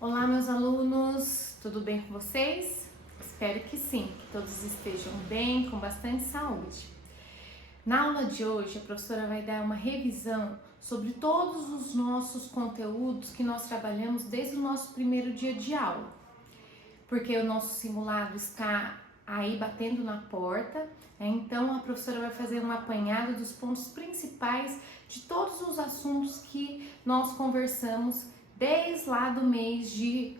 Olá, meus alunos, tudo bem com vocês? Espero que sim, que todos estejam bem, com bastante saúde. Na aula de hoje, a professora vai dar uma revisão sobre todos os nossos conteúdos que nós trabalhamos desde o nosso primeiro dia de aula, porque o nosso simulado está aí batendo na porta, né? Então a professora vai fazer um apanhado dos pontos principais de todos os assuntos que nós conversamos desde lá do mês de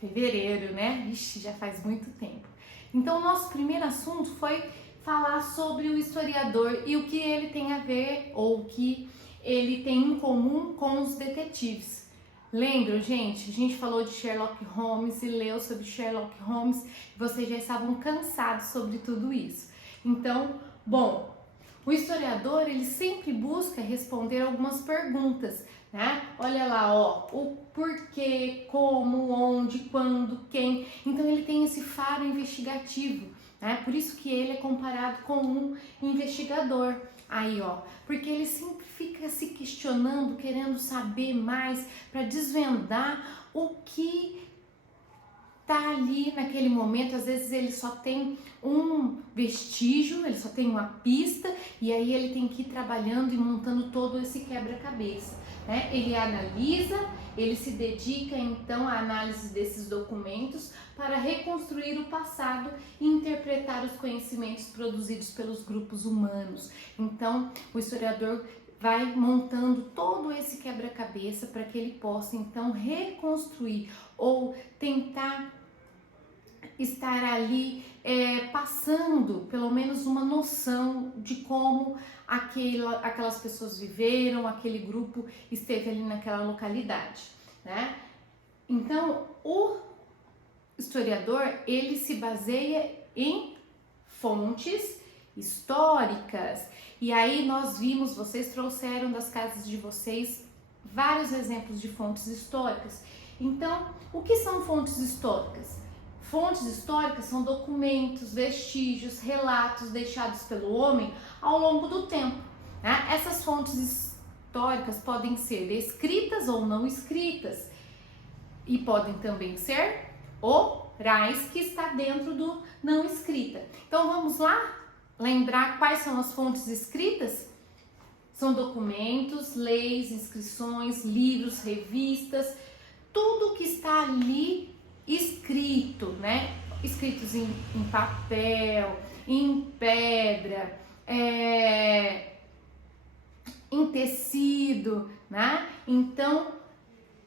fevereiro, né? Ixi, já faz muito tempo. Então o nosso primeiro assunto foi falar sobre o historiador e o que ele tem a ver ou o que ele tem em comum com os detetives. Lembram, gente? A gente falou de Sherlock Holmes e leu sobre Sherlock Holmes e vocês já estavam cansados sobre tudo isso. Então, bom, o historiador, ele sempre busca responder algumas perguntas, né? Olha lá, ó, o porquê, como, onde, quando, quem. Então, ele tem esse faro investigativo, né? Por isso que ele é comparado com um investigador. Aí, ó, porque ele sempre fica se questionando, querendo saber mais para desvendar o que tá ali naquele momento. Às vezes ele só tem um vestígio, ele só tem uma pista e aí ele tem que ir trabalhando e montando todo esse quebra-cabeça, né? Ele analisa, ele se dedica então à análise desses documentos para reconstruir o passado e interpretar os conhecimentos produzidos pelos grupos humanos. Então, o historiador vai montando todo esse quebra-cabeça para que ele possa então reconstruir ou tentar estar ali passando pelo menos uma noção de como aquelas pessoas viveram, aquele grupo esteve ali naquela localidade, né? Então, o historiador, ele se baseia em fontes históricas. E aí nós vimos, vocês trouxeram das casas de vocês vários exemplos de fontes históricas. Então, o que são fontes históricas? Fontes históricas são documentos, vestígios, relatos deixados pelo homem ao longo do tempo, né? Essas fontes históricas podem ser escritas ou não escritas e podem também ser orais, que está dentro do não escrita. Então vamos lá lembrar quais são as fontes escritas? São documentos, leis, inscrições, livros, revistas, tudo que está ali escrito, né? Escritos em papel, em pedra, em tecido, né? Então,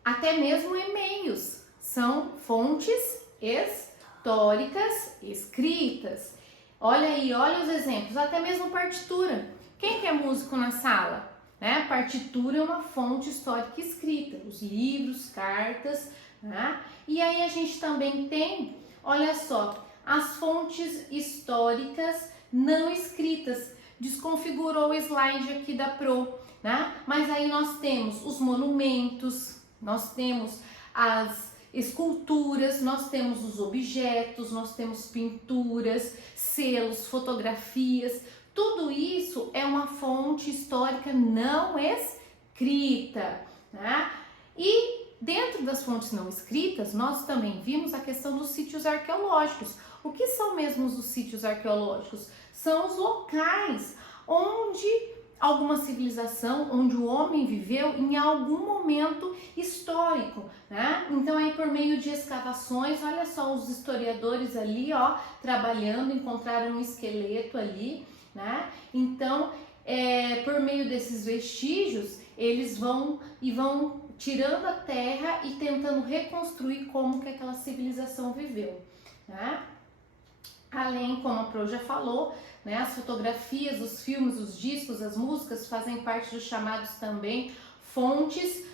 até mesmo e-mails são fontes históricas escritas. Olha aí, olha os exemplos, até mesmo partitura. Quem que é músico na sala? Né? Partitura é uma fonte histórica escrita, os livros, cartas, né? E aí a gente também tem, olha só, as fontes históricas não escritas. Desconfigurou o slide aqui da Pro, né? Mas aí nós temos os monumentos, nós temos as esculturas, nós temos os objetos, nós temos pinturas, selos, fotografias. Tudo isso é uma fonte histórica não escrita, né? E dentro das fontes não escritas, nós também vimos a questão dos sítios arqueológicos. O que são mesmo os sítios arqueológicos? São os locais onde alguma civilização, onde o homem viveu em algum momento histórico, né? Então aí por meio de escavações, olha só os historiadores ali, ó, trabalhando, encontraram um esqueleto ali, né? Então, por meio desses vestígios, eles vão tirando a terra e tentando reconstruir como que aquela civilização viveu, né? Além, como a Pro já falou, né, as fotografias, os filmes, os discos, as músicas fazem parte dos chamados também fontes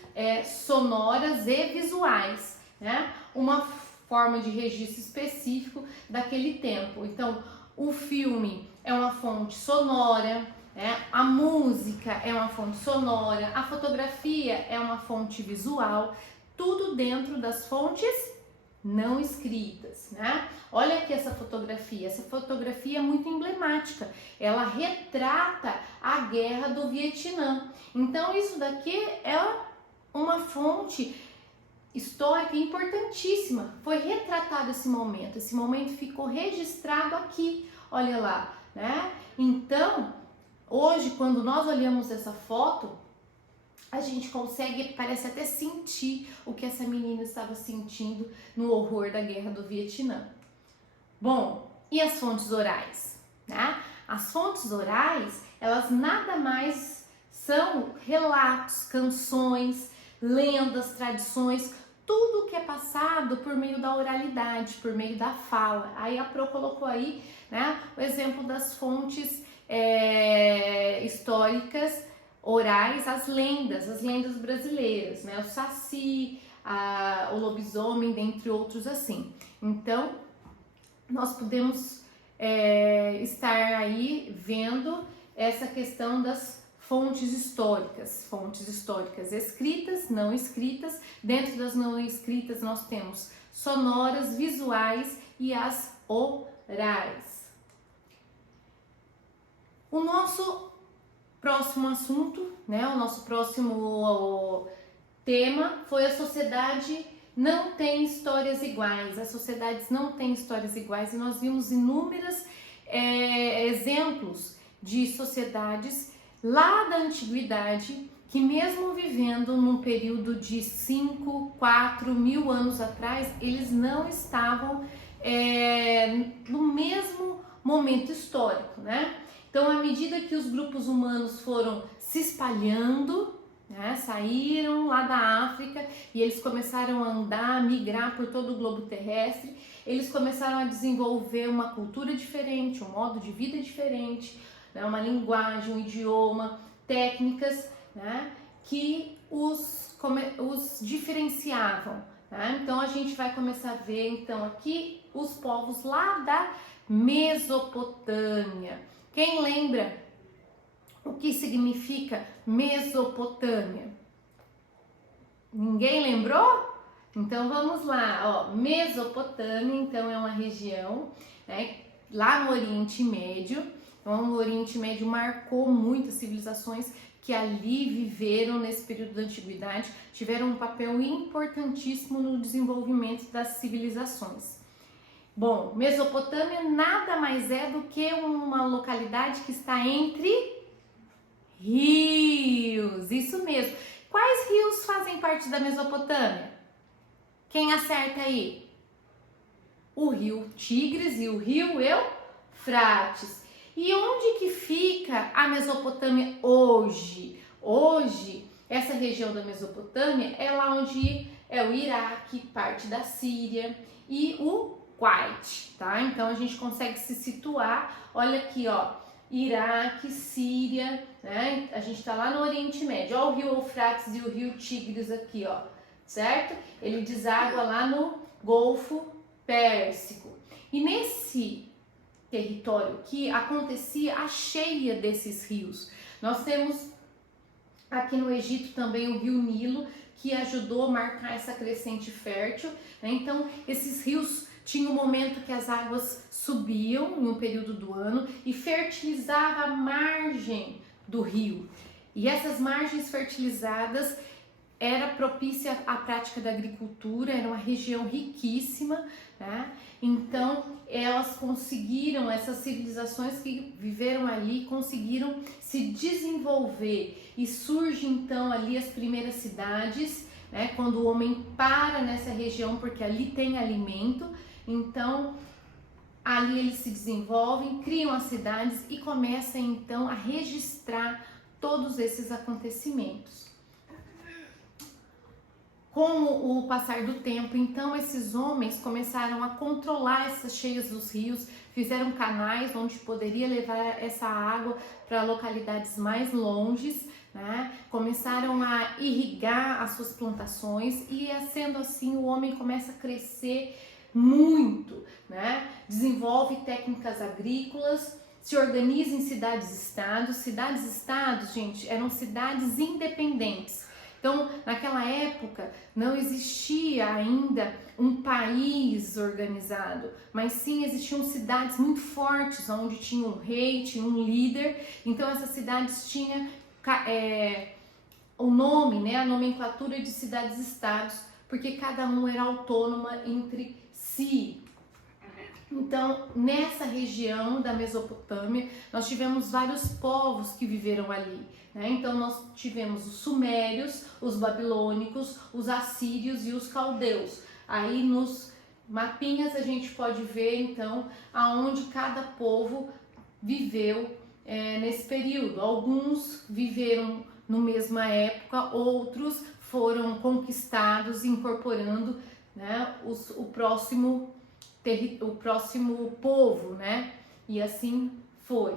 sonoras e visuais, né? Uma forma de registro específico daquele tempo. Então, o filme é uma fonte sonora, né? A música é uma fonte sonora, a fotografia é uma fonte visual, tudo dentro das fontes não escritas, né? Olha aqui essa fotografia é muito emblemática, ela retrata a guerra do Vietnã. Então isso daqui é uma fonte histórica importantíssima. Foi retratado esse momento ficou registrado aqui, olha lá, né? Então, hoje, quando nós olhamos essa foto, a gente consegue, parece até sentir o que essa menina estava sentindo no horror da guerra do Vietnã. Bom, e as fontes orais, né? As fontes orais, elas nada mais são relatos, canções, lendas, tradições, tudo que é passado por meio da oralidade, por meio da fala. Aí a Pro colocou aí, né, o exemplo das fontes históricas orais, as lendas brasileiras, né, o Saci, o lobisomem, dentre outros assim. Então, nós podemos estar aí vendo essa questão das fontes históricas escritas, não escritas. Dentro das não escritas nós temos sonoras, visuais e as orais. O nosso próximo assunto, né, o nosso próximo tema foi a sociedade não tem histórias iguais. As sociedades não têm histórias iguais e nós vimos inúmeros exemplos de sociedades lá da antiguidade, que mesmo vivendo num período de 5, 4 mil anos atrás, eles não estavam no mesmo momento histórico, né? Então, à medida que os grupos humanos foram se espalhando, né, saíram lá da África e eles começaram a andar, a migrar por todo o globo terrestre, eles começaram a desenvolver uma cultura diferente, um modo de vida diferente, né, uma linguagem, um idioma, técnicas, né, que os diferenciavam, né? Então a gente vai começar a ver então aqui os povos lá da Mesopotâmia. Quem lembra o que significa Mesopotâmia? Ninguém lembrou? Então vamos lá, ó, Mesopotâmia então é uma região, né, lá no Oriente Médio. Então, o Oriente Médio marcou muitas civilizações que ali viveram nesse período da antiguidade, tiveram um papel importantíssimo no desenvolvimento das civilizações. Bom, Mesopotâmia nada mais é do que uma localidade que está entre rios, isso mesmo. Quais rios fazem parte da Mesopotâmia? Quem acerta aí? O rio Tigres e o rio Eufrates. E onde que fica a Mesopotâmia hoje? Hoje, essa região da Mesopotâmia é lá onde é o Iraque, parte da Síria e o Kuwait, tá? Então a gente consegue se situar, olha aqui, ó, Iraque, Síria, né? A gente tá lá no Oriente Médio, ó o rio Eufrates e o rio Tigres aqui, ó, certo? Ele deságua lá no Golfo Pérsico. E nesse território que acontecia a cheia desses rios. Nós temos aqui no Egito também o rio Nilo, que ajudou a marcar essa crescente fértil, né? Então, esses rios tinham um momento que as águas subiam em um período do ano e fertilizava a margem do rio. E essas margens fertilizadas era propícia à prática da agricultura, era uma região riquíssima, né? Então elas conseguiram, essas civilizações que viveram ali, conseguiram se desenvolver e surge então ali as primeiras cidades, né? Quando o homem para nessa região porque ali tem alimento, então ali eles se desenvolvem, criam as cidades e começam então a registrar todos esses acontecimentos. Com o passar do tempo, então, esses homens começaram a controlar essas cheias dos rios, fizeram canais onde poderia levar essa água para localidades mais longes, né? Começaram a irrigar as suas plantações e, sendo assim, o homem começa a crescer muito, né? Desenvolve técnicas agrícolas, se organiza em cidades-estados. Cidades-estados, gente, eram cidades independentes. Então, naquela época, não existia ainda um país organizado, mas sim existiam cidades muito fortes, onde tinha um rei, tinha um líder. Então, essas cidades tinham o nome, né, a nomenclatura de cidades-estados, porque cada um era autônoma entre si. Então, nessa região da Mesopotâmia, nós tivemos vários povos que viveram ali, né? Então, nós tivemos os sumérios, os babilônicos, os assírios e os caldeus. Aí, nos mapinhas, a gente pode ver, então, aonde cada povo viveu nesse período. Alguns viveram na mesma época, outros foram conquistados, incorporando, né, o próximo povo, né? E assim foi.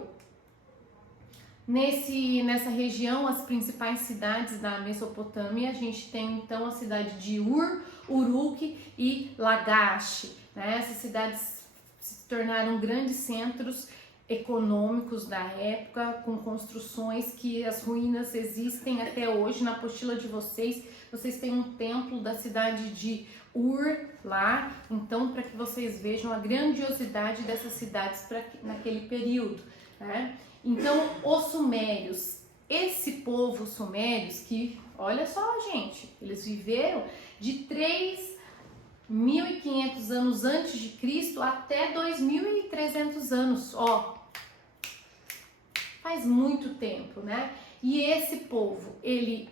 Nessa região, as principais cidades da Mesopotâmia, a gente tem então a cidade de Ur, Uruk e Lagash, né? Essas cidades se tornaram grandes centros econômicos da época, com construções que as ruínas existem até hoje. Na apostila de vocês têm um templo da cidade de Ur lá, então para que vocês vejam a grandiosidade dessas cidades naquele período, né? Então, os sumérios, esse povo sumérios que, olha só, gente, eles viveram de 3.500 anos antes de Cristo até 2.300 anos, ó, faz muito tempo, né? E esse povo, ele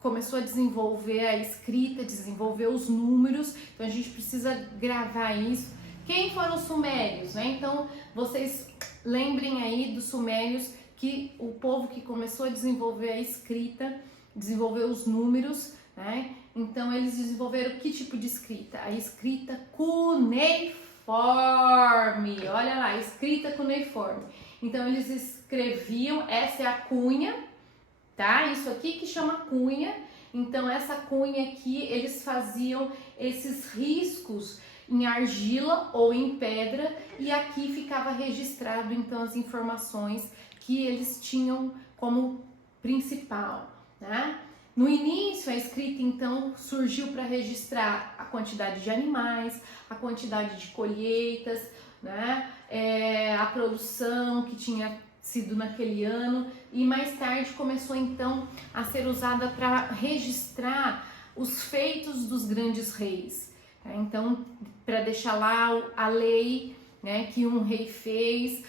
começou a desenvolver a escrita, desenvolver os números, então a gente precisa gravar isso. Quem foram os sumérios, né? Então, vocês lembrem aí dos sumérios, que o povo que começou a desenvolver a escrita, desenvolver os números, né? Então, eles desenvolveram que tipo de escrita? A escrita cuneiforme, olha lá, escrita cuneiforme. Então, eles escreviam, essa é a cunha, tá? Isso aqui que chama cunha. Então, essa cunha aqui, eles faziam esses riscos em argila ou em pedra, e aqui ficava registrado então as informações que eles tinham como principal, né? No início, a escrita então surgiu para registrar a quantidade de animais, a quantidade de colheitas, né? A produção que tinha sido naquele ano, e mais tarde começou então a ser usada para registrar os feitos dos grandes reis. Então, para deixar lá a lei, né, que um rei fez,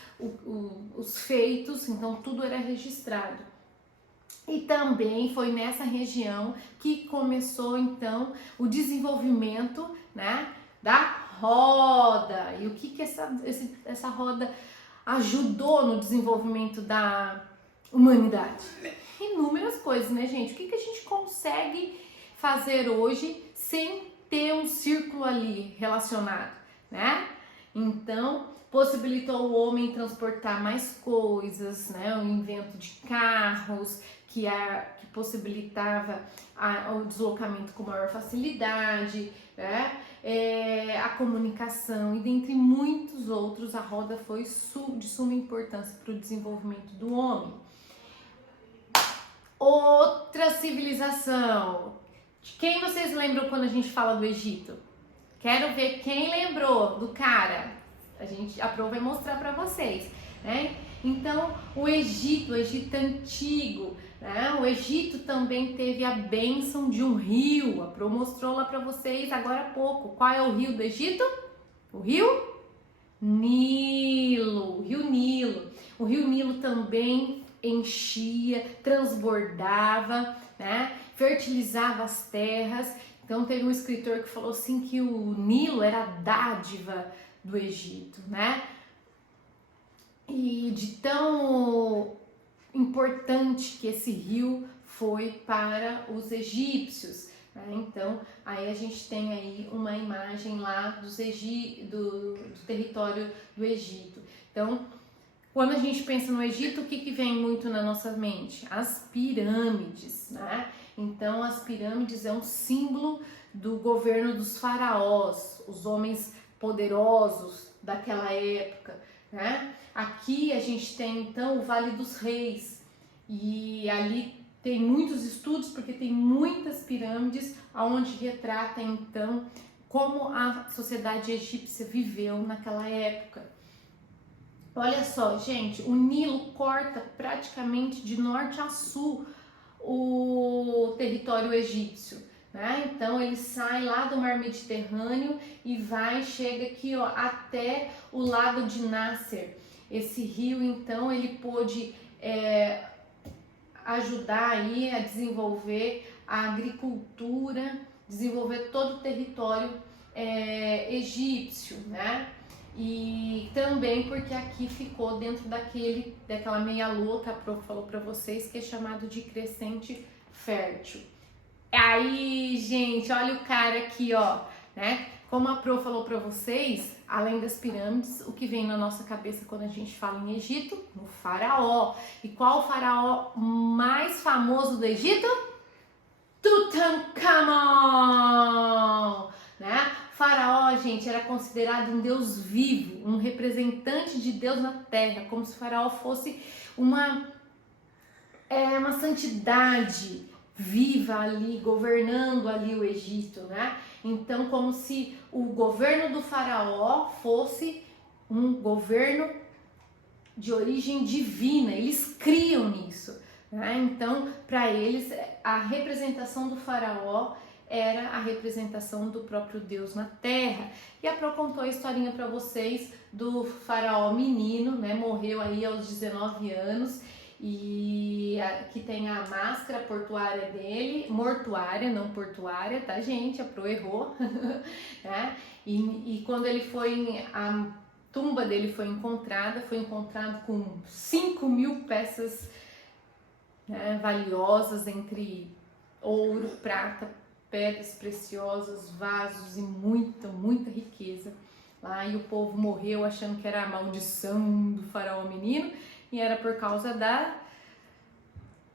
os feitos, então tudo era registrado. E também foi nessa região que começou então o desenvolvimento, né, da roda. E o que essa roda ajudou no desenvolvimento da humanidade? Inúmeras coisas, né, gente? O que a gente consegue fazer hoje sem ter um círculo ali relacionado, né? Então, possibilitou o homem transportar mais coisas, né? O invento de carros, que possibilitava o deslocamento com maior facilidade, né? A comunicação, e dentre muitos outros, a roda foi de suma importância para o desenvolvimento do homem. Outra civilização. De quem vocês lembram quando a gente fala do Egito? Quero ver quem lembrou do cara. A Pro vai mostrar para vocês, né? Então, o Egito antigo, né? O Egito também teve a bênção de um rio. A Pro mostrou lá para vocês agora há pouco. Qual é o rio do Egito? O rio Nilo. O rio Nilo. O rio Nilo também enchia, transbordava, né? Fertilizava as terras. Então teve um escritor que falou assim que o Nilo era a dádiva do Egito, né? E de tão importante que esse rio foi para os egípcios, né? Então aí a gente tem aí uma imagem lá do território do Egito. Então, quando a gente pensa no Egito, o que vem muito na nossa mente? As pirâmides, né? Então, as pirâmides é um símbolo do governo dos faraós, os homens poderosos daquela época, né? Aqui a gente tem, então, o Vale dos Reis, e ali tem muitos estudos, porque tem muitas pirâmides, onde retrata, então, como a sociedade egípcia viveu naquela época. Olha só, gente, o Nilo corta praticamente de norte a sul o território egípcio, né? Então ele sai lá do mar Mediterrâneo e chega aqui, ó, até o lago de Nasser. Esse rio, então, ele pôde ajudar aí a desenvolver a agricultura, desenvolver todo o território egípcio, né? E também porque aqui ficou dentro daquela meia-lua que a Pro falou para vocês, que é chamado de crescente fértil. Aí, gente, olha o cara aqui, ó, né? Como a Pro falou para vocês, além das pirâmides, o que vem na nossa cabeça quando a gente fala em Egito? O faraó. E qual o faraó mais famoso do Egito? Tutankhamon, né? Faraó, gente, era considerado um deus vivo, um representante de Deus na terra, como se o faraó fosse uma santidade viva ali, governando ali o Egito, né? Então, como se o governo do faraó fosse um governo de origem divina, eles criam nisso, né? Então, para eles, a representação do faraó era a representação do próprio Deus na terra. E a Pro contou a historinha para vocês do faraó menino, né? Morreu aí aos 19 anos e que tem a máscara portuária dele, mortuária, não portuária, tá, gente? A Pro errou, né? E quando ele a tumba dele foi encontrado com 5.000 peças, né, valiosas, entre ouro, prata, pedras preciosas, vasos e muita, muita riqueza lá. E o povo morreu achando que era a maldição do faraó menino, e era por causa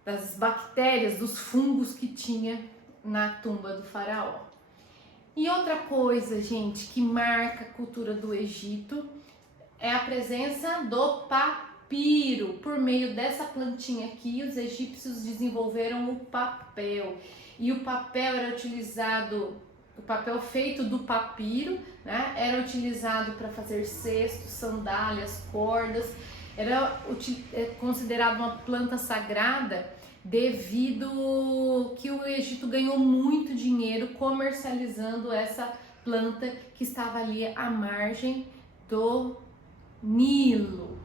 das bactérias, dos fungos que tinha na tumba do faraó. E outra coisa, gente, que marca a cultura do Egito é a presença do papiro. Por meio dessa plantinha aqui, os egípcios desenvolveram o papel. E o papel era utilizado, o papel feito do papiro, né, era utilizado para fazer cestos, sandálias, cordas. Era considerado uma planta sagrada devido que o Egito ganhou muito dinheiro comercializando essa planta que estava ali à margem do Nilo.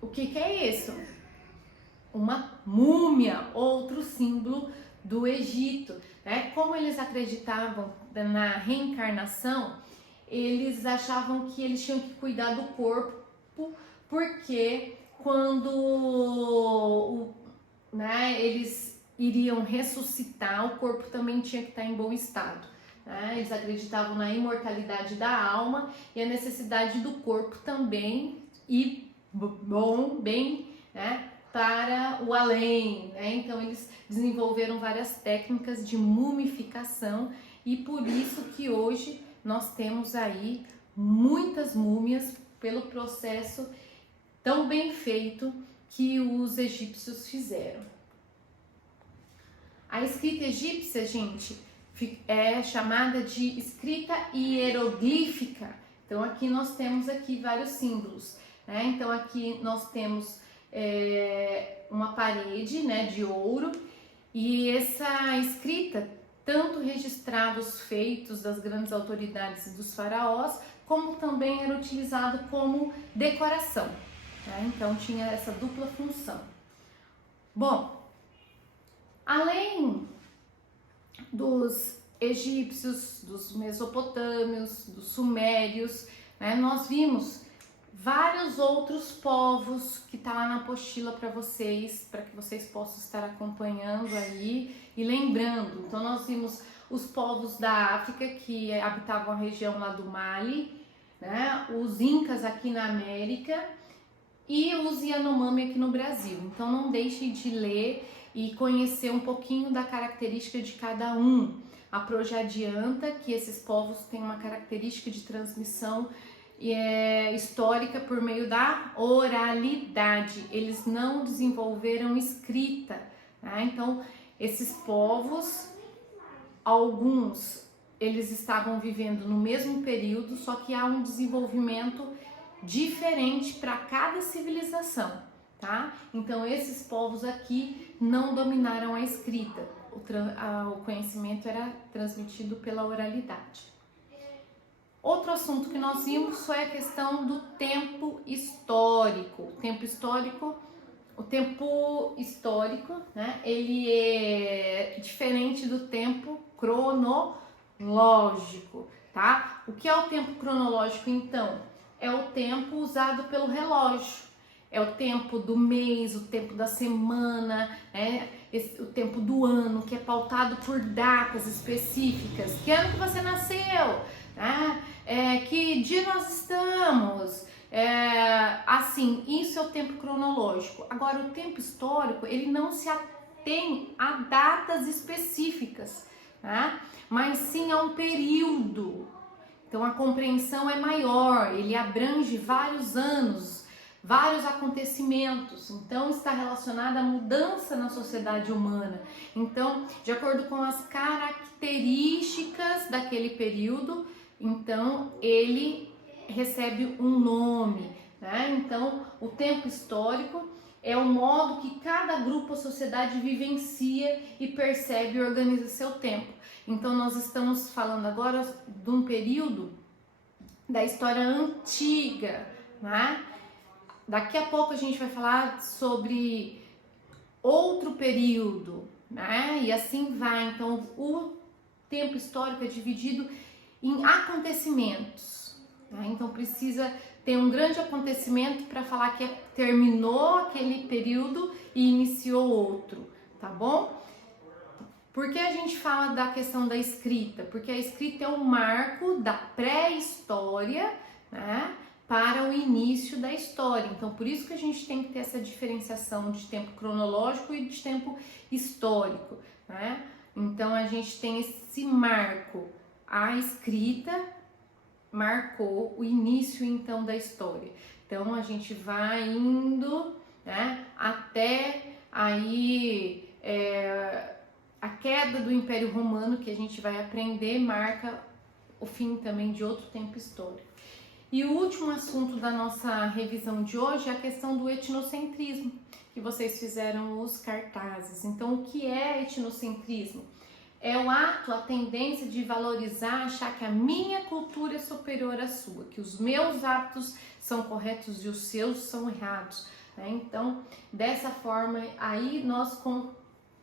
O que é isso? Uma múmia, outro símbolo do Egito, né? Como eles acreditavam na reencarnação, eles achavam que eles tinham que cuidar do corpo, porque quando eles iriam ressuscitar, o corpo também tinha que estar em bom estado, né? Eles acreditavam na imortalidade da alma e a necessidade do corpo também ir bem, né, para o além, né? Então eles desenvolveram várias técnicas de mumificação e por isso que hoje nós temos aí muitas múmias pelo processo tão bem feito que os egípcios fizeram. A escrita egípcia, gente, é chamada de escrita hieroglífica. Então aqui nós temos vários símbolos, né? Então aqui nós temos uma parede, né, de ouro, e essa escrita, tanto registrados feitos das grandes autoridades e dos faraós, como também era utilizado como decoração, né? Então tinha essa dupla função. Bom, além dos egípcios, dos mesopotâmios, dos sumérios, né, nós vimos vários outros povos que tá lá na apostila para que vocês possam estar acompanhando aí e lembrando. Então nós vimos os povos da África que habitavam a região lá do Mali, né? Os Incas aqui na América e os Yanomami aqui no Brasil. Então não deixem de ler e conhecer um pouquinho da característica de cada um. A Pro já adianta que esses povos têm uma característica de transmissão histórica por meio da oralidade. Eles não desenvolveram escrita, né? Então esses povos, alguns eles estavam vivendo no mesmo período, só que há um desenvolvimento diferente para cada civilização, tá? Então esses povos aqui não dominaram a escrita. o conhecimento era transmitido pela oralidade. Outro assunto que nós vimos foi a questão do tempo histórico. O tempo histórico, né, ele é diferente do tempo cronológico, tá? O que é o tempo cronológico, então? É o tempo usado pelo relógio. É o tempo do mês, o tempo da semana, né? O tempo do ano, que é pautado por datas específicas. Que ano que você nasceu? Né? Que dia nós estamos? Assim, isso é o tempo cronológico. Agora, o tempo histórico, ele não se atém a datas específicas, né? Mas sim a um período. Então, a compreensão é maior, ele abrange vários anos, vários acontecimentos. Então, está relacionado à mudança na sociedade humana. Então, de acordo com as características daquele período, então ele recebe um nome, né? Então, o tempo histórico é o modo que cada grupo ou sociedade vivencia e percebe e organiza seu tempo. Então, nós estamos falando agora de um período da história antiga, né? Daqui a pouco a gente vai falar sobre outro período, né? E assim vai. Então, o tempo histórico é dividido em acontecimentos, né? Então, precisa ter um grande acontecimento para falar que terminou aquele período e iniciou outro, tá bom? Por que a gente fala da questão da escrita? Porque a escrita é um marco da pré-história, né, para o início da história. Então, por isso que a gente tem que ter essa diferenciação de tempo cronológico e de tempo histórico, né? Então, a gente tem esse marco. A escrita marcou o início, então, da história. Então, a gente vai indo, né, até aí... A queda do Império Romano, que a gente vai aprender, marca o fim também de outro tempo histórico. E o último assunto da nossa revisão de hoje é a questão do etnocentrismo, que vocês fizeram os cartazes. Então, o que é etnocentrismo? É o ato, a tendência de valorizar, achar que a minha cultura é superior à sua, que os meus hábitos são corretos e os seus são errados, né? Então, dessa forma, aí nós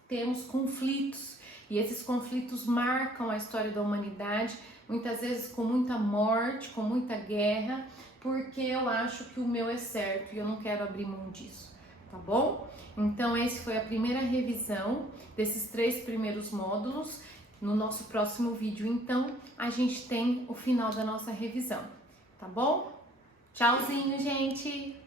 temos conflitos, e esses conflitos marcam a história da humanidade, muitas vezes com muita morte, com muita guerra, porque eu acho que o meu é certo e eu não quero abrir mão disso, tá bom? Então, essa foi a primeira revisão desses 3 primeiros módulos. No nosso próximo vídeo, então, a gente tem o final da nossa revisão, tá bom? Tchauzinho, gente!